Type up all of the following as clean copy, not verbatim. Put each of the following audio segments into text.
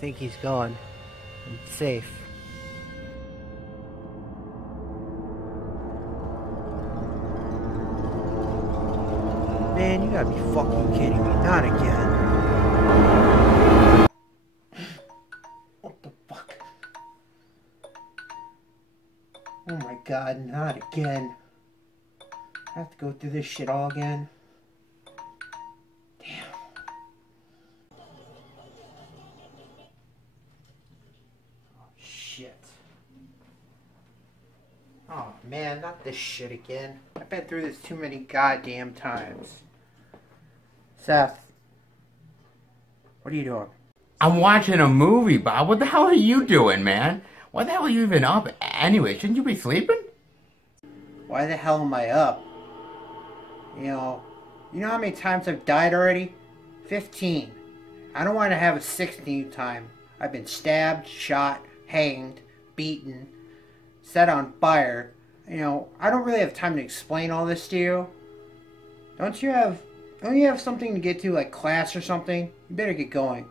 think he's gone. I'm safe. Man, you gotta be fucking kidding me. Not again. What the fuck? Oh my god, not again. I have to go through this shit all again. Damn. Oh shit. Oh man, not this shit again. I've been through this too many goddamn times. Seth, what are you doing? I'm watching a movie, Bob. What the hell are you doing, man? Why the hell are you even up anyway? Shouldn't you be sleeping? Why the hell am I up? You know how many times I've died already? 15. I don't want to have a 16th time. I've been stabbed, shot, hanged, beaten, set on fire. You know, I don't really have time to explain all this to you. Don't you have something to get to, like class or something? You better get going.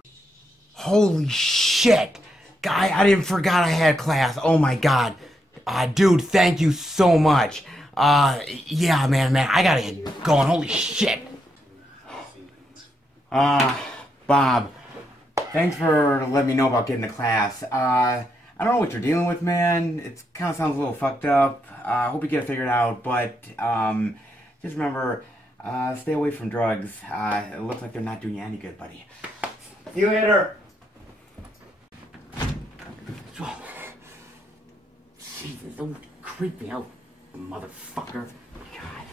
Holy shit! Guy, I didn't forgot I had class. Oh my god. Dude, thank you so much. Yeah, man, I gotta get going. Holy shit. Bob, thanks for letting me know about getting to class. I don't know what you're dealing with, man. It kind of sounds a little fucked up. I hope you get it figured out, but, just remember, stay away from drugs. It looks like they're not doing you any good, buddy. See you later. Jesus, don't creep me out, motherfucker. God.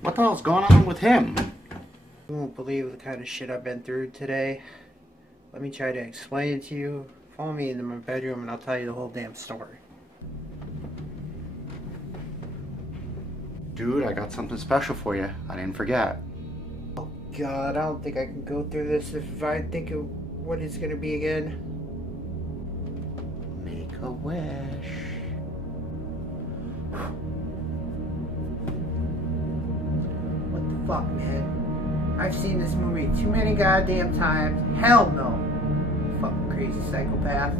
What the hell's going on with him? You won't believe the kind of shit I've been through today. Let me try to explain it to you. Follow me into my bedroom and I'll tell you the whole damn story. Dude, I got something special for you. I didn't forget. Oh god, I don't think I can go through this if I think of what it's gonna be again. Make a wish. What the fuck, man? I've seen this movie too many goddamn times. Hell no. Fucking crazy psychopath.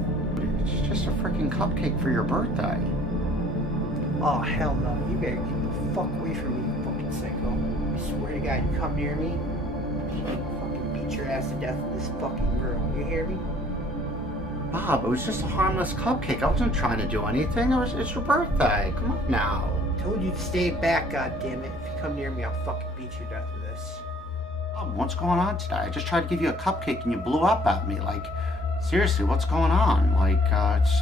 It's just a freaking cupcake for your birthday. Oh, hell no. You better get the fuck away from me, you fucking psycho. I swear to God, you come near me, I'll fucking beat your ass to death in this fucking room. You hear me? Bob, it was just a harmless cupcake. I wasn't trying to do anything. It's your birthday. Come on now. I told you to stay back, goddammit. If you come near me, I'll fucking beat you to death with this. What's going on today? I just tried to give you a cupcake and you blew up at me. Like, seriously, what's going on? Like,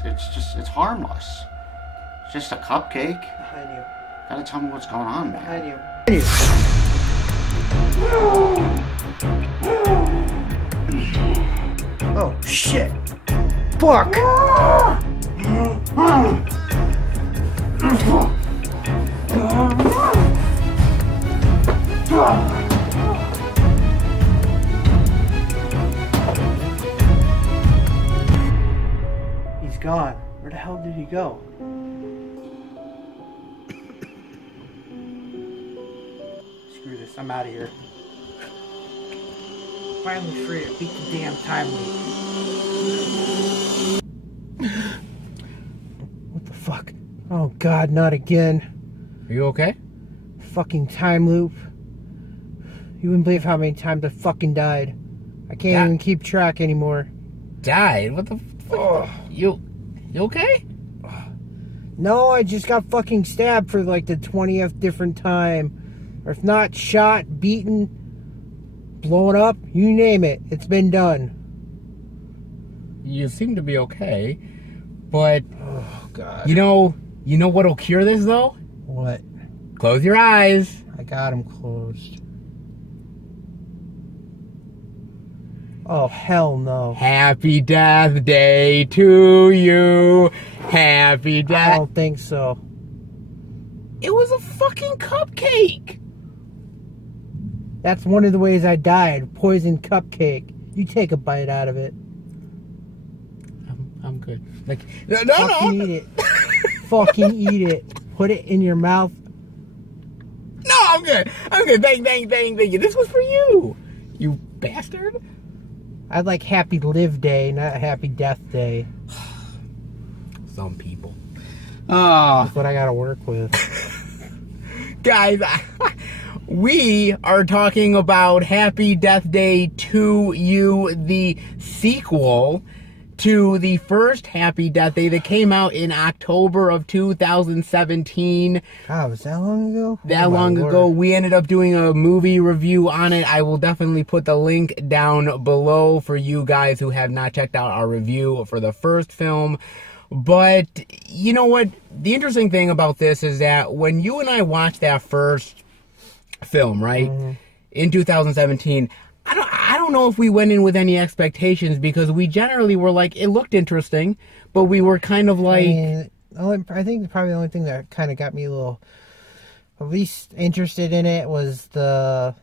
it's harmless. It's just a cupcake. Behind you. Gotta tell me what's going on, man. Behind you. Oh, shit. Fuck. He's gone. Where the hell did he go? Screw this, I'm out of here. Finally free to beat the damn time loop. What the fuck? Oh god, not again. Are you okay? Fucking time loop. You wouldn't believe how many times I fucking died. I can't even keep track anymore. Died? What the fuck? You okay? No, I just got fucking stabbed for like the 20th different time. Or if not, shot, beaten, blown up, you name it. It's been done. You seem to be okay, but oh god. You know what'll cure this though? What? Close your eyes. I got them closed. Oh hell no. Happy Death Day to you. Happy Death. I don't think so. It was a fucking cupcake. That's one of the ways I died. Poisoned cupcake. You take a bite out of it. I'm good. Like Fucking eat it. Fucking eat it. Put it in your mouth. No, I'm good. I'm good. Thank you. This was for you. You bastard. I'd like Happy Live Day, not Happy Death Day. Some people. That's what I gotta work with. Guys, we are talking about Happy Death Day to You, the sequel to the first Happy Death Day that came out in October of 2017. God, was that long ago? That long ago. We ended up doing a movie review on it. I will definitely put the link down below for you guys who have not checked out our review for the first film. But, you know what? The interesting thing about this is that when you and I watched that first film, right, in 2017, I don't know if we went in with any expectations, because we generally were like, it looked interesting, but we were kind of like... I think probably the only thing that kind of got me a little, at least interested in it, was the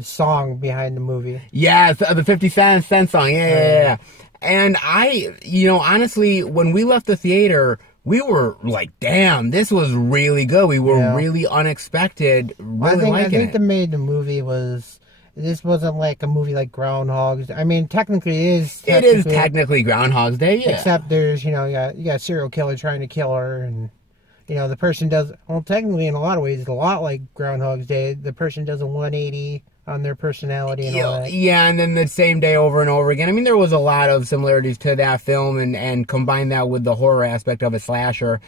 song behind the movie. Yeah, the 50 Cent song. Yeah. And honestly, when we left the theater, we were like, damn, this was really good. We were really unexpected, really liking it. I think that made the movie was... This wasn't like a movie like Groundhog's. I mean, technically it is. It is technically Groundhog's Day, yeah. Except there's, you got a serial killer trying to kill her, and, the person does, well, technically in a lot of ways, it's a lot like Groundhog's Day. The person does a 180 on their personality and all that. Yeah, and then the same day over and over again. I mean, there was a lot of similarities to that film, and combine that with the horror aspect of a slasher.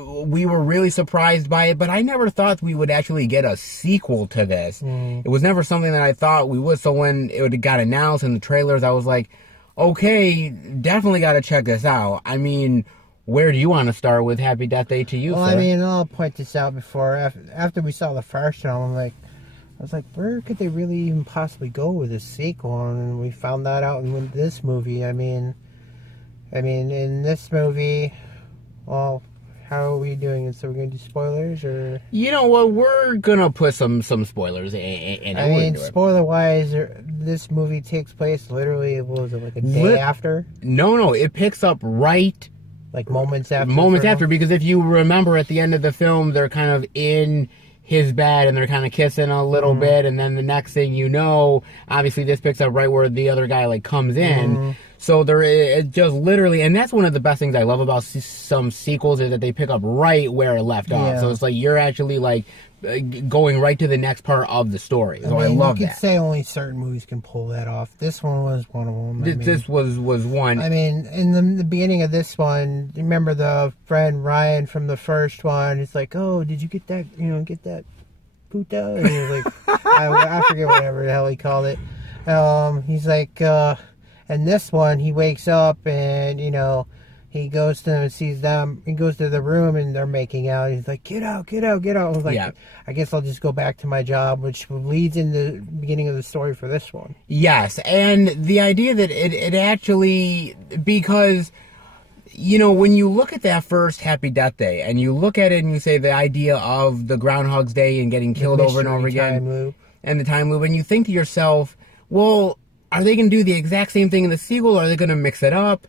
We were really surprised by it, but I never thought we would actually get a sequel to this. It was never something that I thought we would, so when it got announced in the trailers, I was like, okay, definitely got to check this out. I mean, where do you want to start with Happy Death Day to You, Well, sir? I mean, I'll point this out before, after we saw the first film, I was like, where could they really even possibly go with a sequel? And we found that out in this movie. I mean, in this movie, well, how are we doing? So we're going to do spoilers, or? You know what? We're going to put some spoilers in it. I mean, spoiler-wise, this movie takes place literally, what was it, like a day after? No, it picks up right... Like moments after? Moments after, because if you remember at the end of the film, they're kind of in his bed and they're kind of kissing a little bit, and then the next thing you know, obviously this picks up right where the other guy comes in. So it just literally, and that's one of the best things I love about some sequels, is that they pick up right where it left off. So it's like you're actually going right to the next part of the story. So I love that. You could say only certain movies can pull that off. This one was one of them. This was one. I mean, in the beginning of this one, remember the friend Ryan from the first one? It's like, oh, did you get that? Get that puta? And he was like, I forget whatever the hell he called it. He's like, and this one, he wakes up and he goes to them and sees them. He goes to the room and they're making out. He's like, get out, get out, get out. I was like, I guess I'll just go back to my job, which leads in the beginning of the story for this one. Yes, and the idea that it actually, because, when you look at that first Happy Death Day, and you look at it and you say the idea of the Groundhog's Day and getting killed over and over again, and the time loop, and you think to yourself, well, are they going to do the exact same thing in the sequel, or are they going to mix it up?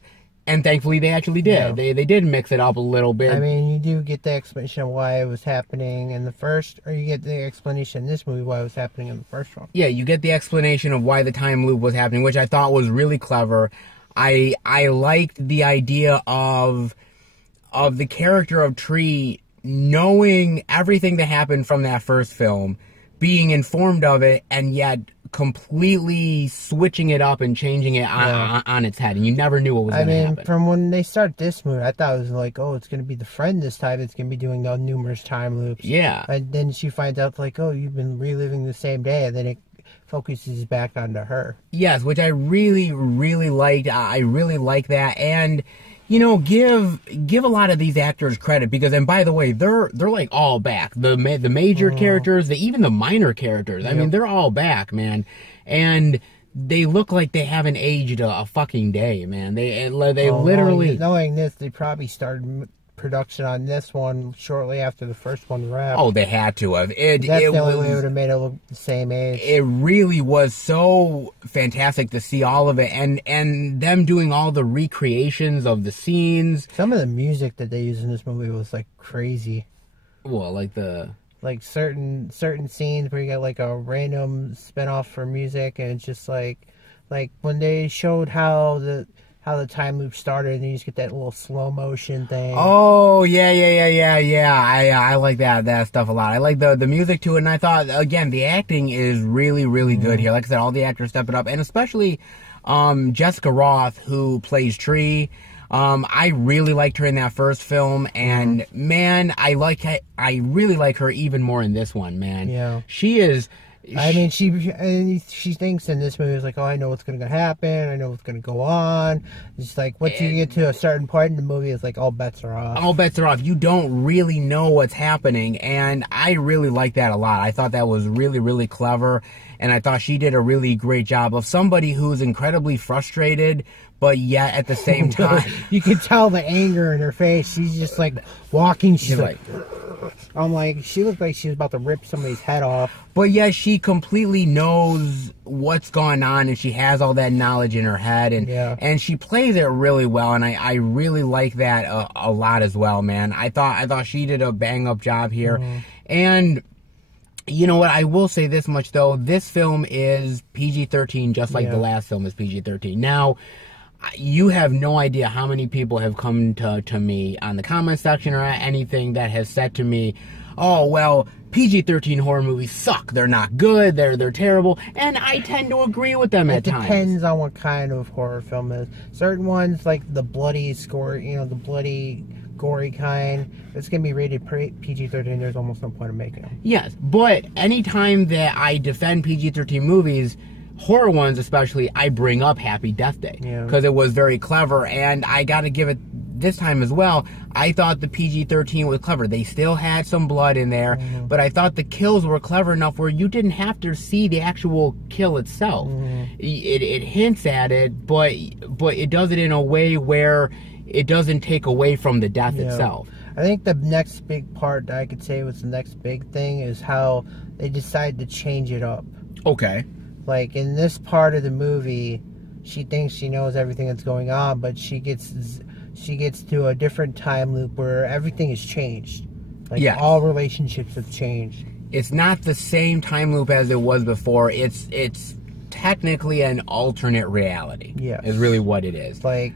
And thankfully, they actually did. Yeah. They did mix it up a little bit. I mean, you do get the explanation of why it was happening in the first, or you get the explanation in this movie why it was happening in the first one. Yeah, you get the explanation of why the time loop was happening, which I thought was really clever. I liked the idea of the character of Tree knowing everything that happened from that first film, being informed of it, and yet completely switching it up and changing it on its head, and you never knew what was going to happen. From when they start this movie, I thought it was like, oh, it's going to be the friend this time that's going to be doing the numerous time loops. Yeah. And then she finds out, like, oh, you've been reliving the same day, and then it focuses back onto her. Yes, which I really, really liked. I really like that, and give a lot of these actors credit, because, and by the way, they're like all back. The major characters, even the minor characters. I mean, they're all back, man, and they look like they haven't aged a fucking day, man. They literally. Knowing this, they probably started production on this one shortly after the first one wrapped. Oh, they had to have. That's the only way it would have made it look the same age. It really was so fantastic to see all of it, and them doing all the recreations of the scenes. Some of the music that they used in this movie was crazy. Well, certain scenes where you got a random spinoff for music, and it's just Like when they showed how the time loop started, and you just get that little slow motion thing. Oh yeah. I like that stuff a lot. I like the music to it, and I thought again the acting is really good here. Like I said, all the actors step it up, and especially Jessica Roth, who plays Tree. I really liked her in that first film, and man, I really like her even more in this one, man. Yeah. She is. I mean, she thinks in this movie, is like, oh, I know what's going to happen. I know what's going to go on. It's like, once you get to a certain point in the movie, it's like all bets are off. All bets are off. You don't really know what's happening, and I really like that a lot. I thought that was really clever, and I thought she did a really great job of somebody who's incredibly frustrated, but yet at the same time... You can tell the anger in her face. She's just like walking. She's like... I'm like, she looked like she was about to rip somebody's head off. But yeah, she completely knows what's going on, and she has all that knowledge in her head, and she plays it really well, and I really like that a lot as well, man. I thought she did a bang up job here, and you know what? I will say this much though: this film is PG-13, just like the last film is PG-13. Now, you have no idea how many people have come to me on the comment section or anything that has said to me, oh, well, PG-13 horror movies suck. They're not good. They're terrible. And I tend to agree with them at times. It depends on what kind of horror film it is. Certain ones, like the bloody score, the bloody, gory kind, it's going to be rated PG-13. There's almost no point in making them. Yes, but anytime that I defend PG-13 movies, horror ones especially, I bring up Happy Death Day because it was very clever, and I gotta give it this time as well. I thought the PG-13 was clever. They still had some blood in there, but I thought the kills were clever enough where you didn't have to see the actual kill itself. It hints at it, but it does it in a way where it doesn't take away from the death itself. I think the next big part that I could say was the next big thing is how they decided to change it up. Okay. Like, in this part of the movie, she thinks she knows everything that's going on, but she gets to a different time loop where everything has changed. Like, all relationships have changed. It's not the same time loop as it was before. It's technically an alternate reality. Yeah. Is really what it is. Like,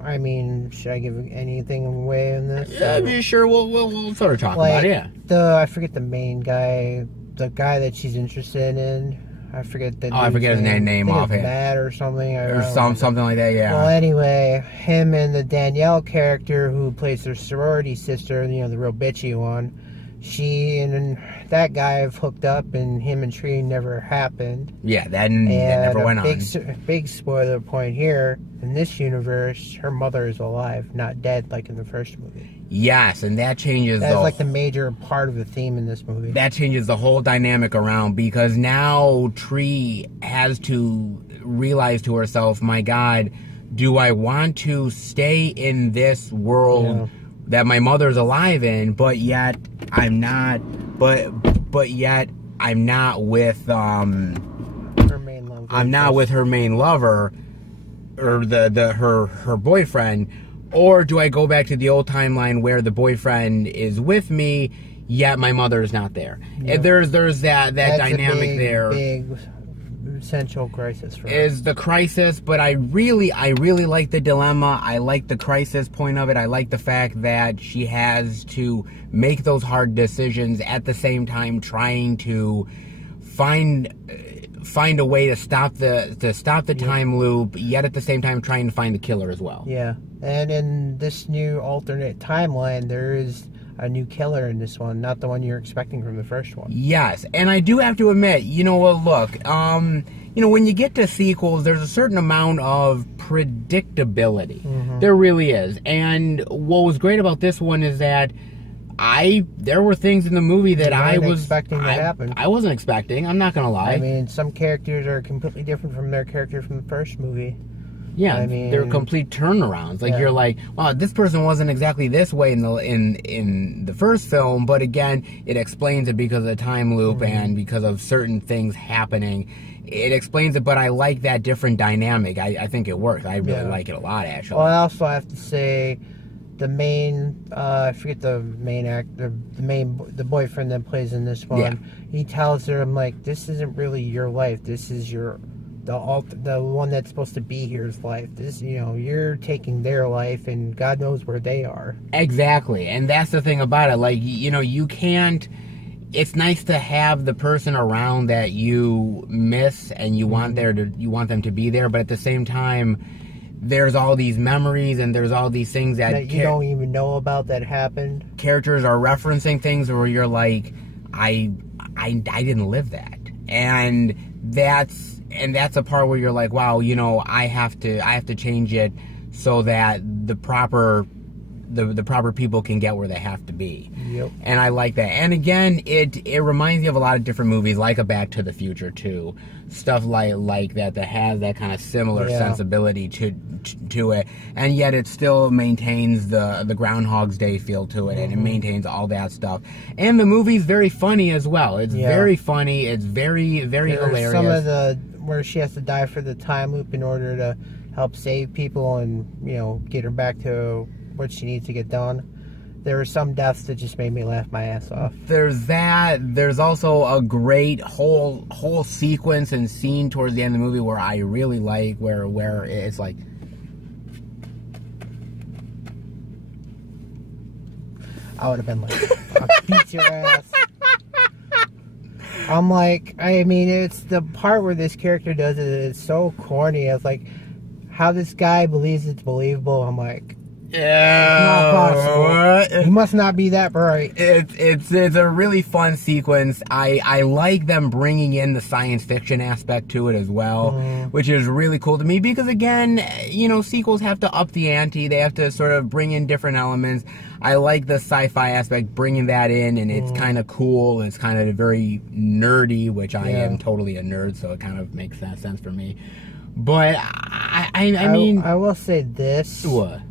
I mean, should I give anything away in this? Yeah, sure. We'll sort of talk about it, I forget the main guy, the guy that she's interested in. I forget the I forget his name offhand. Matt or something. Or something like that, yeah. Well, anyway, him and the Danielle character who plays their sorority sister, the real bitchy one, she and that guy have hooked up, and him and Tree never happened. Yeah, that never went on. Big spoiler point here, in this universe, her mother is alive, not dead like in the first movie. Yes, and that changes. That's like the major part of the theme in this movie. That changes the whole dynamic around, because now Tree has to realize to herself, my God, do I want to stay in this world that my mother's alive in, but yet I'm not, but yet I'm not with her main lover. I'm not with her main lover, or her boyfriend. Or do I go back to the old timeline where the boyfriend is with me, yet my mother is not there? And there's that dynamic there. Big essential crisis for her. Is the crisis, but I really like the dilemma. I like the crisis point of it. I like the fact that she has to make those hard decisions at the same time trying to find a way to stop the time loop, yet at the same time trying to find the killer as well. Yeah. And in this new alternate timeline, there is a new killer in this one, not the one you're expecting from the first one. Yes, and I do have to admit, look, when you get to sequels, there's a certain amount of predictability. There really is. And what was great about this one is that there were things in the movie that I was expecting to happen. I wasn't expecting. I'm not gonna lie. I mean, some characters are completely different from their character from the first movie. Yeah, I mean, they're complete turnarounds. Like you're like, wow, this person wasn't exactly this way in the first film, but again, it explains it because of the time loop and because of certain things happening. It explains it, but I like that different dynamic. I think it works. I really like it a lot, actually. Well, I also have to say, the main, I forget the main actor, the boyfriend that plays in this one. He tells her, I'm like, this isn't really your life. This is your the one that's supposed to be here's life. This, you know, you're taking their life, and God knows where they are. Exactly, and that's the thing about it. Like, you know, you can't. It's nice to have the person around that you miss, and you want them to be there, but at the same time, there's all these memories and there's all these things that you don't even know about that happened. Characters are referencing things where you're like, I didn't live that, and that's a part where you're like, wow, you know, I have to change it so that the proper people can get where they have to be. Yep. And I like that. And again, it reminds me of a lot of different movies, like a Back to the Future too. Stuff like that has that kind of similar sensibility to it. And yet it still maintains the Groundhog's Day feel to it, and it maintains all that stuff. And the movie's very funny as well. It's very funny. It's very, very hilarious. Some of where she has to die for the time loop in order to help save people and, you know, get her back to what she needs to get done. There were some deaths that just made me laugh my ass off. There's that. There's also a great whole sequence and scene towards the end of the movie where I really like, where it's like, I would have been like, I'll beat your ass. I'm like, I mean, it's the part where this character does it. It's so corny. It's like how this guy believes it's believable. I'm like, yeah, not possible. You must not be that bright. It's a really fun sequence. I like them bringing in the science fiction aspect to it as well, which is really cool to me because, again, you know, sequels have to up the ante. They have to sort of bring in different elements. I like the sci-fi aspect, bringing that in, and it's kind of cool. It's kind of very nerdy, which I am totally a nerd, so it kind of makes that sense for me. But I mean, I will say this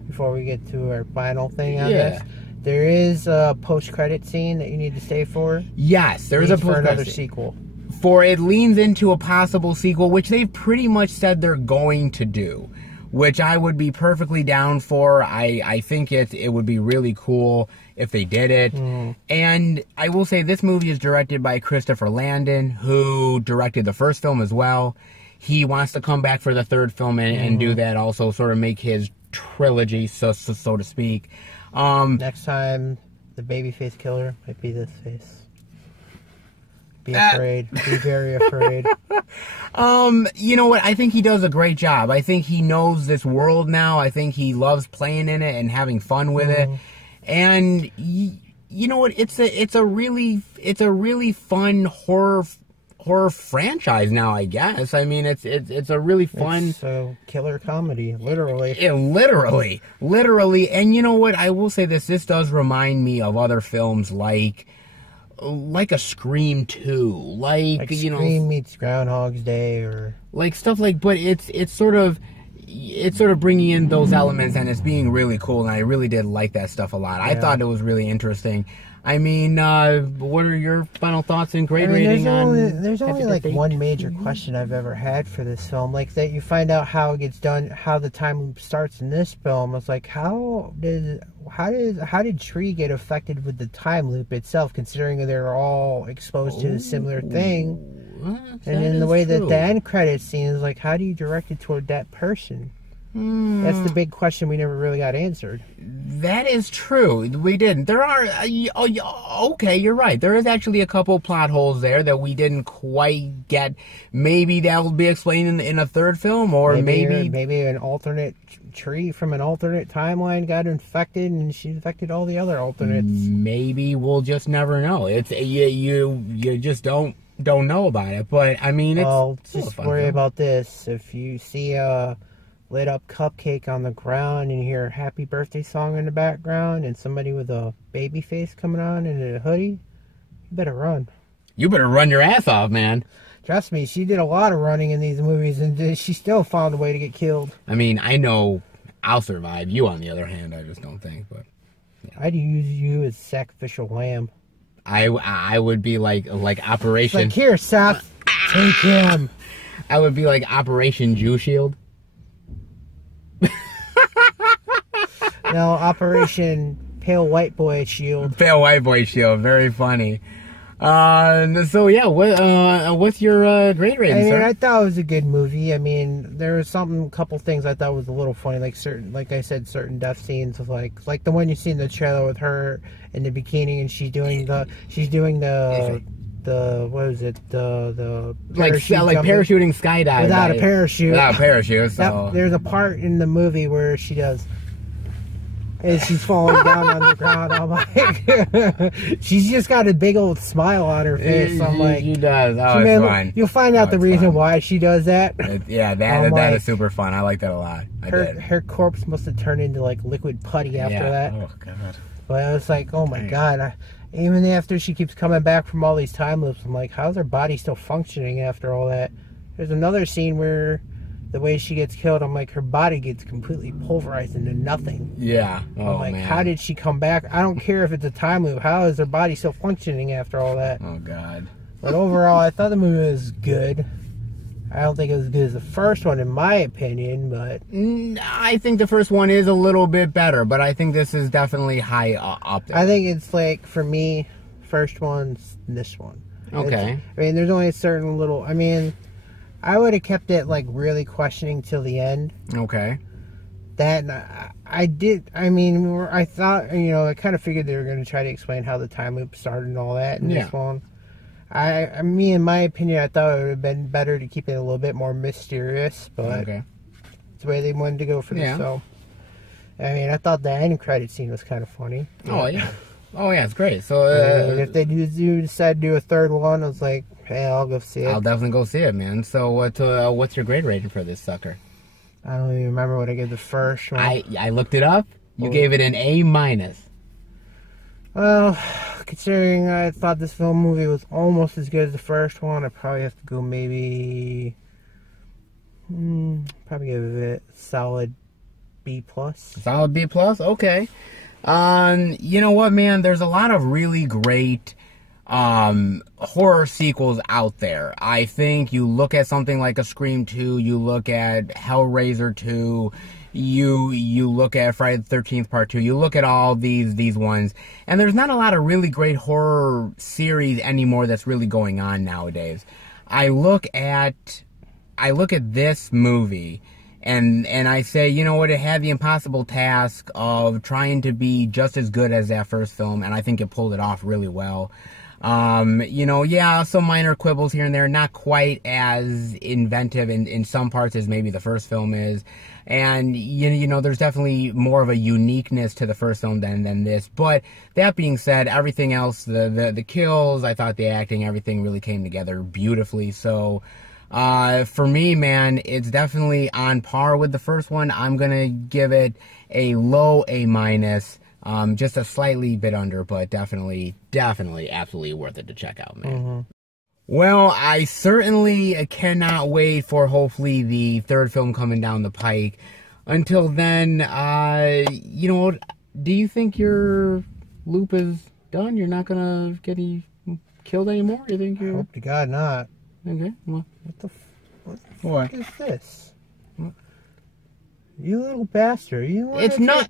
before we get to our final thing on this. There is a post-credit scene that you need to stay for. Yes, there is a post-credit for another sequel. For it leans into a possible sequel, which they've pretty much said they're going to do, which I would be perfectly down for. I think it would be really cool if they did it. And I will say this movie is directed by Christopher Landon, who directed the first film as well. He wants to come back for the third film and do that also, sort of make his trilogy, so to speak. Next time, the babyface killer might be this face. Be afraid. Be very afraid. You know what? I think he does a great job. I think he knows this world now. I think he loves playing in it and having fun with it. And you know what? It's a really fun horror franchise now, I guess. I mean, it's a really fun... It's a killer comedy, literally. Yeah, literally. And you know what? I will say this does remind me of other films like a Scream 2. Like you know... Scream meets Groundhog's Day, or... Like stuff like... But it's sort of bringing in those elements, and it's being really cool, and I really did like that stuff a lot. I thought it was really interesting. I mean, what are your final thoughts and grade rating on... There's only like one major question I've ever had for this film. Like, that you find out how it gets done, how the time loop starts in this film. It's like, how did Tree get affected with the time loop itself, considering they're all exposed to a similar thing? And in the way that the end credits scene is like, how do you direct it toward that person? That's the big question we never really got answered. That is true. We didn't. There are... okay, you're right. There is actually a couple plot holes there that we didn't quite get. Maybe that will be explained in a third film, or maybe an alternate Tree from an alternate timeline got infected, and she infected all the other alternates. Maybe we'll just never know. It's you just don't know about it. But I mean, just worry about this. If you see a lit up cupcake on the ground and you hear a happy birthday song in the background and somebody with a baby face coming on in a hoodie, you better run. You better run your ass off, man. Trust me, she did a lot of running in these movies, and she still found a way to get killed. I mean, I know I'll survive. You, on the other hand, I just don't think. But yeah. I'd use you as sacrificial lamb. I would be like Operation... It's like, here, Seth, take him. I would be like Operation Jew Shield. No, Operation Pale White Boy Shield. Pale White Boy Shield, very funny. So yeah, what's your grade rating, I mean, sir? I thought it was a good movie. I mean, there was a couple things I thought was a little funny, like I said, certain death scenes of like the one you see in the trailer with her in the bikini and she's doing the what is it, the like parachuting skydive without a parachute. Without a parachute. So there's a part in the movie where she does. And she's falling down on the ground. I'm like, she's just got a big old smile on her face. I'm like, she does. Oh, it's fun. You'll find out the reason why she does that. That is super fun. I like that a lot. Her corpse must have turned into like liquid putty after that. Oh god. But I was like, oh my god. Even after she keeps coming back from all these time loops, I'm like, how's her body still functioning after all that? There's another scene where the way she gets killed, I'm like, her body gets completely pulverized into nothing. Yeah. Oh, I'm like, man. how did she come back? I don't care if it's a time loop. How is her body still functioning after all that? Oh, God. But overall, I thought the movie was good. I don't think it was as good as the first one, in my opinion, but... I think the first one is a little bit better, but I think this is definitely high up there. I think it's like, for me, first one's this one. Okay. I mean, there's only a certain little... I mean... I would have kept it like really questioning till the end. Okay. That I did. I mean, I thought, I kind of figured they were going to try to explain how the time loop started and all that in this one. In my opinion, I thought it would have been better to keep it a little bit more mysterious, but it's the way they wanted to go for this. So, I mean, I thought the end credit scene was kind of funny. Oh yeah. Oh yeah, it's great. So if they do decide to do a third one, I was like, hey, I'll go see it. I'll definitely go see it, man. So what's your grade rating for this sucker? I don't even remember what I gave the first one. I looked it up. You gave it an A-. Well, considering I thought this movie was almost as good as the first one, I probably have to go maybe probably give it a solid B+. Solid B+? Okay. You know what, man? There's a lot of really great horror sequels out there. I think you look at something like a Scream 2, you look at Hellraiser 2, you look at Friday the 13th Part 2, you look at all these ones, and there's not a lot of really great horror series anymore that's really going on nowadays. I look at this movie and I say, you know what, it had the impossible task of trying to be just as good as that first film, and I think it pulled it off really well. Some minor quibbles here and there, not quite as inventive in some parts as maybe the first film is. And, there's definitely more of a uniqueness to the first film than this. But that being said, everything else, the kills, I thought the acting, everything really came together beautifully. So, for me, man, it's definitely on par with the first one. I'm going to give it a low A-. Just a slightly bit under, but definitely, absolutely worth it to check out, man. Well, I certainly cannot wait for hopefully the third film coming down the pike. Until then, do you think your loop is done? You're not gonna get killed anymore? You think you? Hope to God not. Okay. Well, what the fuck is this? You little bastard! It's not.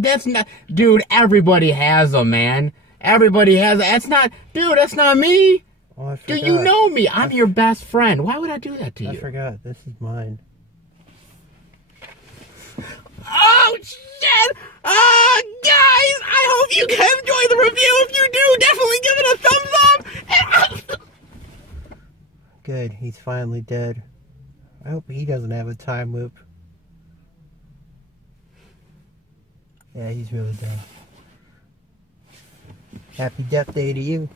That's not, dude. Everybody has them, man. Everybody has. That's not, dude. That's not me. Oh, I forgot. Dude, you know me. I'm your best friend. Why would I do that to you? I forgot. This is mine. Oh shit! Guys, I hope you guys enjoyed the review. If you do, definitely give it a thumbs up. Good. He's finally dead. I hope he doesn't have a time loop. Yeah, he's really dead. Happy Death Day to you.